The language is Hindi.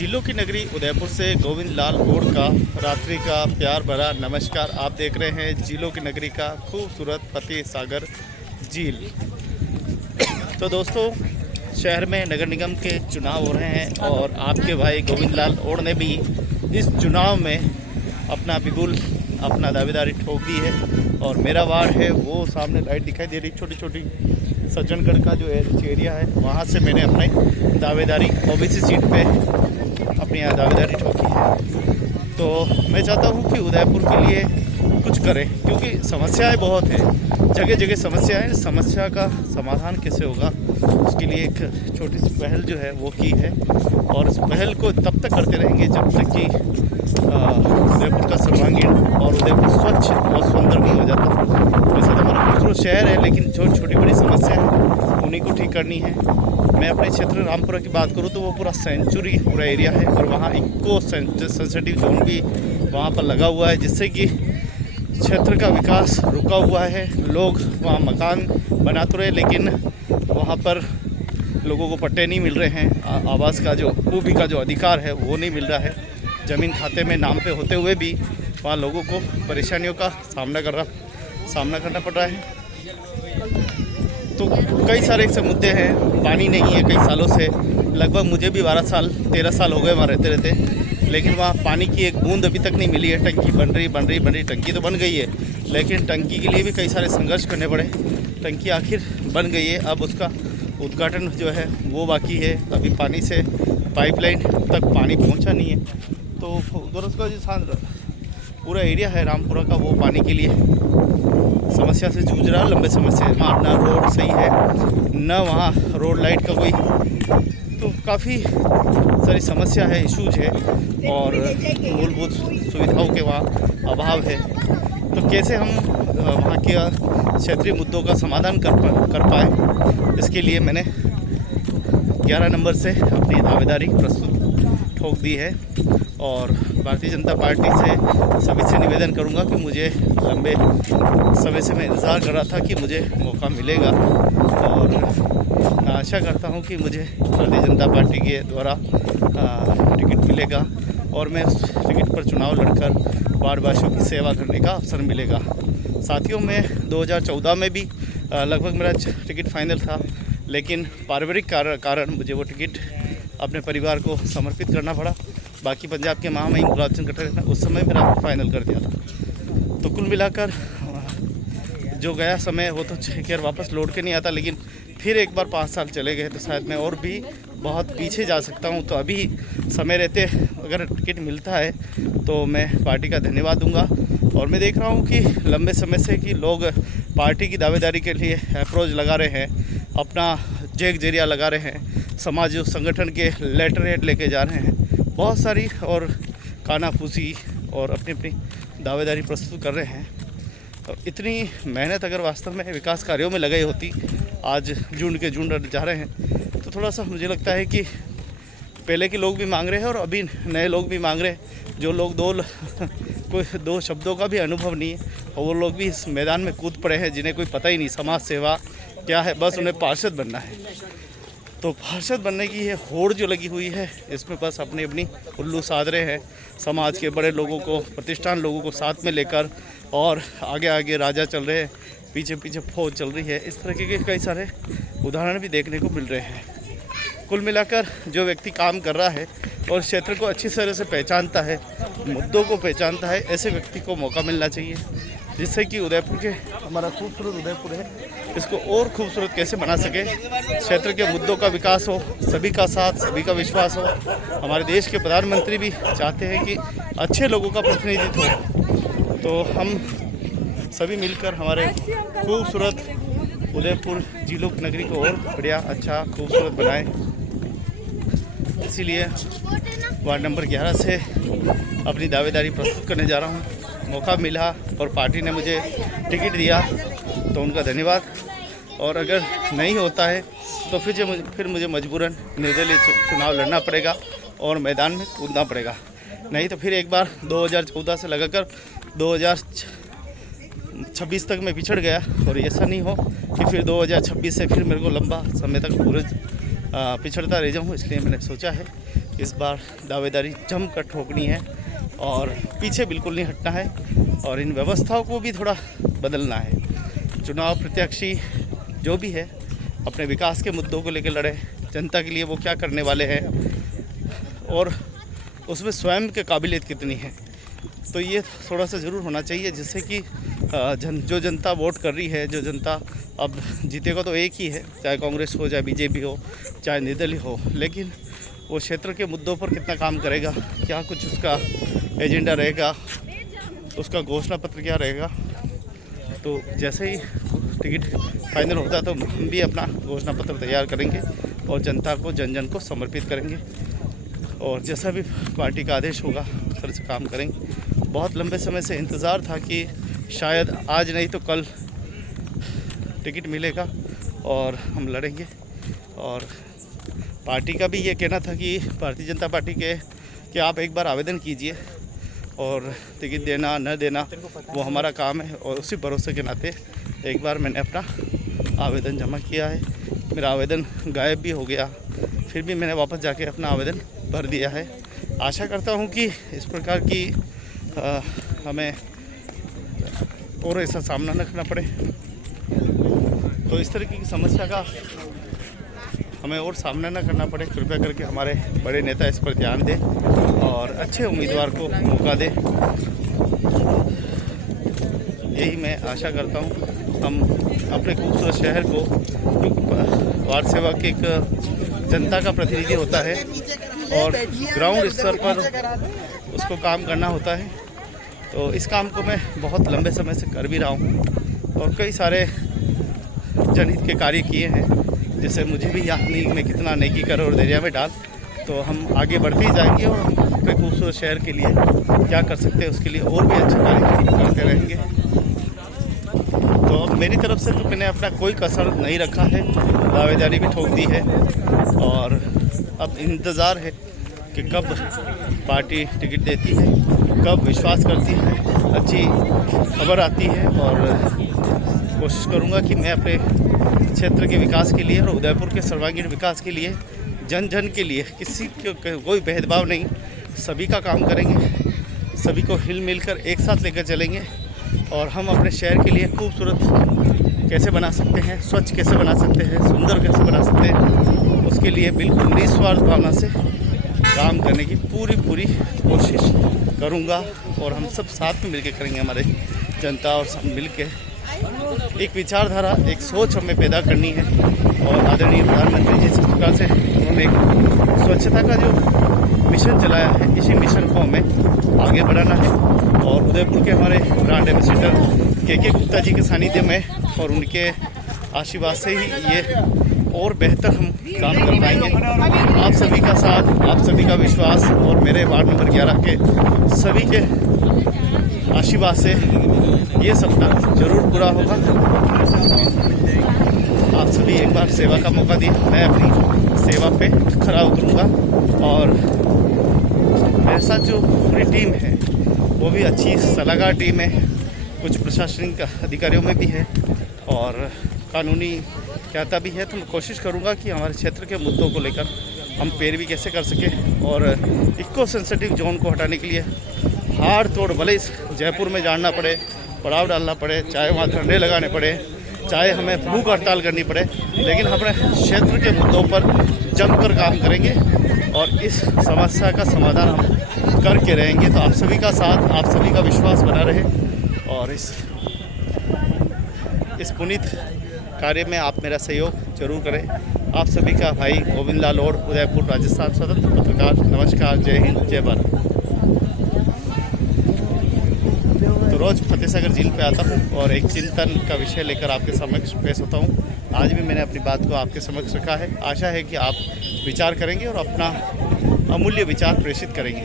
झीलों की नगरी उदयपुर से गोविंद लाल ओड का रात्रि का प्यार भरा नमस्कार। आप देख रहे हैं झीलों की नगरी का खूबसूरत फतेह सागर झील। तो दोस्तों, शहर में नगर निगम के चुनाव हो रहे हैं और आपके भाई गोविंद लाल ओड ने भी इस चुनाव में अपना दावेदारी ठोक दी है। और मेरा वार्ड है वो सामने लाइट दिखाई दे रही, छोटी छोटी सज्जनगढ़ का जो एरिया है, वहाँ से मैंने अपने दावेदारी ओबीसी सीट पे अपनी दावेदारी ठोकी है। तो मैं चाहता हूँ कि उदयपुर के लिए कुछ करें, क्योंकि समस्याएं बहुत हैं, जगह जगह समस्या है। समस्या का समाधान कैसे होगा, उसके लिए एक छोटी सी पहल जो है वो की है। और इस पहल को तब तक करते रहेंगे जब तक कि उदयपुर का सर्वांगीण और उदयपुर स्वच्छ और सुंदर नहीं हो जाता। वैसे तो हमारा खूबसूरत शहर है, लेकिन छोटी बड़ी समस्या है, उन्हीं को ठीक करनी है। मैं अपने क्षेत्र रामपुरा की बात करूँ तो वो पूरा सेंचुरी पूरा एरिया है और वहाँ इको सेंसिटिव जोन भी वहाँ पर लगा हुआ है, जिससे कि क्षेत्र का विकास रुका हुआ है। लोग वहाँ मकान बना तो रहे, लेकिन वहाँ पर लोगों को पट्टे नहीं मिल रहे हैं। आवास का जो भूमि का जो अधिकार है वो नहीं मिल रहा है। ज़मीन खाते में नाम पे होते हुए भी वहाँ लोगों को परेशानियों का सामना करना पड़ रहा है। तो कई सारे ऐसे मुद्दे हैं। पानी नहीं है कई सालों से, लगभग मुझे भी 13 साल हो गए वहाँ रहते, लेकिन वहाँ पानी की एक बूंद अभी तक नहीं मिली है। टंकी बन रही, टंकी तो बन गई है, लेकिन टंकी के लिए भी कई सारे संघर्ष करने पड़े। टंकी आखिर बन गई है, अब उसका उद्घाटन जो है वो बाकी है। अभी पानी से पाइपलाइन तक पानी पहुँचा नहीं है। तो उधर उसका जो पूरा एरिया है रामपुरा का, वो पानी के लिए समस्या से जूझ रहा है लंबे समय से। वहाँ ना रोड सही है, न वहाँ रोड लाइट का कोई, तो काफ़ी सारी समस्या है, इश्यूज है और मूलभूत सुविधाओं के वहाँ अभाव है। तो कैसे हम वहाँ के क्षेत्रीय मुद्दों का समाधान कर पाए, इसके लिए मैंने 11 नंबर से अपनी दावेदारी प्रस्तुत ठोक दी है। और भारतीय जनता पार्टी से सभी से निवेदन करूंगा कि मुझे लंबे समय से मैं इंतज़ार कर रहा था कि मुझे मौका मिलेगा, और आशा करता हूं कि मुझे भारतीय जनता पार्टी के द्वारा टिकट मिलेगा और मैं उस टिकट पर चुनाव लड़कर वार्डवासियों की सेवा करने का अवसर मिलेगा। साथियों, में 2014 में भी लगभग मेरा टिकट फाइनल था, लेकिन पारिवारिक कारण मुझे वो टिकट अपने परिवार को समर्पित करना पड़ा। बाकी पंजाब के महामहिम गुलाब चंद खट्टर उस समय मेरा फाइनल कर दिया था। तो कुल मिलाकर जो गया समय वो तो खैर वापस लौट के नहीं आता, लेकिन फिर एक बार 5 साल चले गए तो शायद मैं और भी बहुत पीछे जा सकता हूँ। तो अभी समय रहते अगर टिकट मिलता है तो मैं पार्टी का धन्यवाद दूंगा। और मैं देख रहा हूँ कि लंबे समय से कि लोग पार्टी की दावेदारी के लिए अप्रोच लगा रहे हैं, अपना जेक जरिया लगा रहे हैं, समाज संगठन के लेटर हेड लेके जा रहे हैं, बहुत सारी और कानाफूसी और अपनी दावेदारी प्रस्तुत कर रहे हैं। तो इतनी मेहनत अगर वास्तव में विकास कार्यों में लगाई होती, आज झुंड के झुंड जा रहे हैं, तो थोड़ा सा मुझे लगता है कि पहले के लोग भी मांग रहे हैं और अभी नए लोग भी मांग रहे हैं, जो लोग कोई 2 शब्दों का भी अनुभव नहीं है, और वो लोग भी इस मैदान में कूद पड़े हैं जिन्हें कोई पता ही नहीं समाज सेवा क्या है, बस उन्हें पार्षद बनना है। तो पार्षद बनने की ये होड़ जो लगी हुई है, इसमें बस अपनी उल्लू साध रहे हैं, समाज के बड़े लोगों को, प्रतिष्ठान लोगों को साथ में लेकर, और आगे आगे राजा चल रहे हैं, पीछे पीछे फौज चल रही है। इस तरह के कई सारे उदाहरण भी देखने को मिल रहे हैं। कुल मिलाकर जो व्यक्ति काम कर रहा है और क्षेत्र को अच्छी तरह से पहचानता है, मुद्दों को पहचानता है, ऐसे व्यक्ति को मौका मिलना चाहिए, जिससे कि उदयपुर के हमारा खूबसूरत उदयपुर है, इसको और खूबसूरत कैसे बना सके, क्षेत्र के मुद्दों का विकास हो, सभी का साथ, सभी का विश्वास हो। हमारे देश के प्रधानमंत्री भी चाहते हैं कि अच्छे लोगों का प्रतिनिधित्व हो। तो हम सभी मिलकर हमारे खूबसूरत उदयपुर झीलों की नगरी को और बढ़िया, अच्छा, खूबसूरत बनाएं। इसीलिए वार्ड नंबर 11 से अपनी दावेदारी प्रस्तुत करने जा रहा हूँ। मौका मिला और पार्टी ने मुझे टिकट दिया तो उनका धन्यवाद। और अगर नहीं होता है तो फिर मुझे मजबूरन निर्दलीय चुनाव लड़ना पड़ेगा और मैदान में कूदना पड़ेगा। नहीं तो फिर एक बार 2014 से लगाकर 2026 तक मैं पिछड़ गया, और ऐसा नहीं हो कि फिर 2026 से फिर मेरे को लंबा समय तक पूरे पिछड़ता रह जाऊँ। इसलिए मैंने सोचा है इस बार दावेदारी जमकर ठोकनी है और पीछे बिल्कुल नहीं हटना है और इन व्यवस्थाओं को भी थोड़ा बदलना है। चुनाव प्रत्याशी जो भी है अपने विकास के मुद्दों को लेकर लड़े, जनता के लिए वो क्या करने वाले हैं और उसमें स्वयं के काबिलियत कितनी है, तो ये थोड़ा सा ज़रूर होना चाहिए, जिससे कि जो जनता वोट कर रही है, जो जनता अब जीतेगा तो एक ही है, चाहे कांग्रेस हो, चाहे बीजेपी हो, चाहे निर्दलीय हो, लेकिन वो क्षेत्र के मुद्दों पर कितना काम करेगा, क्या कुछ उसका एजेंडा रहेगा, उसका घोषणा पत्र क्या रहेगा। तो जैसे ही टिकट फाइनल होता है तो हम भी अपना घोषणा पत्र तैयार करेंगे और जनता को, जन जन को समर्पित करेंगे और जैसा भी पार्टी का आदेश होगा उस तरह से काम करेंगे। बहुत लंबे समय से इंतज़ार था कि शायद आज नहीं तो कल टिकट मिलेगा और हम लड़ेंगे। और पार्टी का भी ये कहना था कि भारतीय जनता पार्टी के कि आप एक बार आवेदन कीजिए और टिकट देना न देना वो हमारा काम है, और उसी भरोसे के नाते एक बार मैंने अपना आवेदन जमा किया है। मेरा आवेदन गायब भी हो गया, फिर भी मैंने वापस जाके अपना आवेदन भर दिया है। आशा करता हूँ कि इस प्रकार की हमें और ऐसा सामना न करना पड़े, तो इस तरीके की समस्या का हमें और सामना न करना पड़े। कृपया करके हमारे बड़े नेता इस पर ध्यान दें और अच्छे उम्मीदवार को मौका दें, यही मैं आशा करता हूँ। हम अपने खूबसूरत शहर को, क्योंकि वार्ड सेवक एक जनता का प्रतिनिधि होता है और ग्राउंड स्तर पर उसको काम करना होता है, तो इस काम को मैं बहुत लंबे समय से कर भी रहा हूँ और कई सारे जनहित के कार्य किए हैं, जैसे मुझे भी याद नहीं मैं कितना नेकी कर और दरिया में डाल। तो हम आगे बढ़ते ही जाएंगे और हम अपने खूबसूरत शहर के लिए क्या कर सकते हैं उसके लिए और भी अच्छे कार्य करते रहेंगे। तो अब मेरी तरफ से तो मैंने अपना कोई कसर नहीं रखा है, दावेदारी भी ठोक दी है और अब इंतज़ार है कि कब पार्टी टिकट देती है, कब विश्वास करती है, अच्छी खबर आती है। और कोशिश करूंगा कि मैं अपने क्षेत्र के विकास के लिए और उदयपुर के सर्वांगीण विकास के लिए, जन जन के लिए, किसी को कोई भेदभाव नहीं, सभी का काम करेंगे, सभी को हिल मिल कर एक साथ लेकर चलेंगे और हम अपने शहर के लिए खूबसूरत कैसे बना सकते हैं, स्वच्छ कैसे बना सकते हैं, सुंदर कैसे बना सकते हैं, उसके लिए बिल्कुल निस्वार्थ भावना से काम करने की पूरी कोशिश करूंगा। और हम सब साथ में मिलकर करेंगे, हमारे जनता और सब मिलकर एक विचारधारा, एक सोच हमें पैदा करनी है। और आदरणीय प्रधानमंत्री जी जिस प्रकार से उन्होंने एक स्वच्छता का जो मिशन चलाया है, इसी मिशन को हमें आगे बढ़ाना है। और उदयपुर के हमारे ब्रांड एम्बेसडर के गुप्ता जी के सानिध्य में और उनके आशीर्वाद से ही ये और बेहतर हम काम कर पाएंगे। आप सभी का साथ, आप सभी का विश्वास और मेरे वार्ड नंबर 11 के सभी के आशीर्वाद से ये सपना जरूर पूरा होगा। आप सभी एक बार सेवा का मौका दिए, मैं अपनी सेवा पे खरा उतरूँगा और मेरे साथ जो पूरी टीम है वो भी अच्छी सलाहकार टीम है, कुछ प्रशासनिक अधिकारियों में भी है और कानूनी ख्याता भी है। तो मैं कोशिश करूंगा कि हमारे क्षेत्र के मुद्दों को लेकर हम पैरवी कैसे कर सकें और इको सेंसिटिव जोन को हटाने के लिए हाड़ तोड़, भले इस जयपुर में जानना पड़े, पड़ाव डालना पड़े, चाहे वहाँ धरने लगाने पड़े, चाहे हमें भूख हड़ताल करनी पड़े, लेकिन अपने क्षेत्र के मुद्दों पर जमकर काम करेंगे और इस समस्या का समाधान हम करके रहेंगे। तो आप सभी का साथ, आप सभी का विश्वास बना रहे और इस पुनीत कार्य में आप मेरा सहयोग जरूर करें। आप सभी का भाई गोविंद लाल और उदयपुर राजस्थान स्वतंत्र पत्रकार, नमस्कार, जय हिंद, जय भारत। तो रोज़ फतेहसागर झील पे आता हूँ और एक चिंतन का विषय लेकर आपके समक्ष पेश होता हूँ। आज भी मैंने अपनी बात को आपके समक्ष रखा है। आशा है कि आप विचार करेंगे और अपना अमूल्य विचार प्रेषित करेंगे।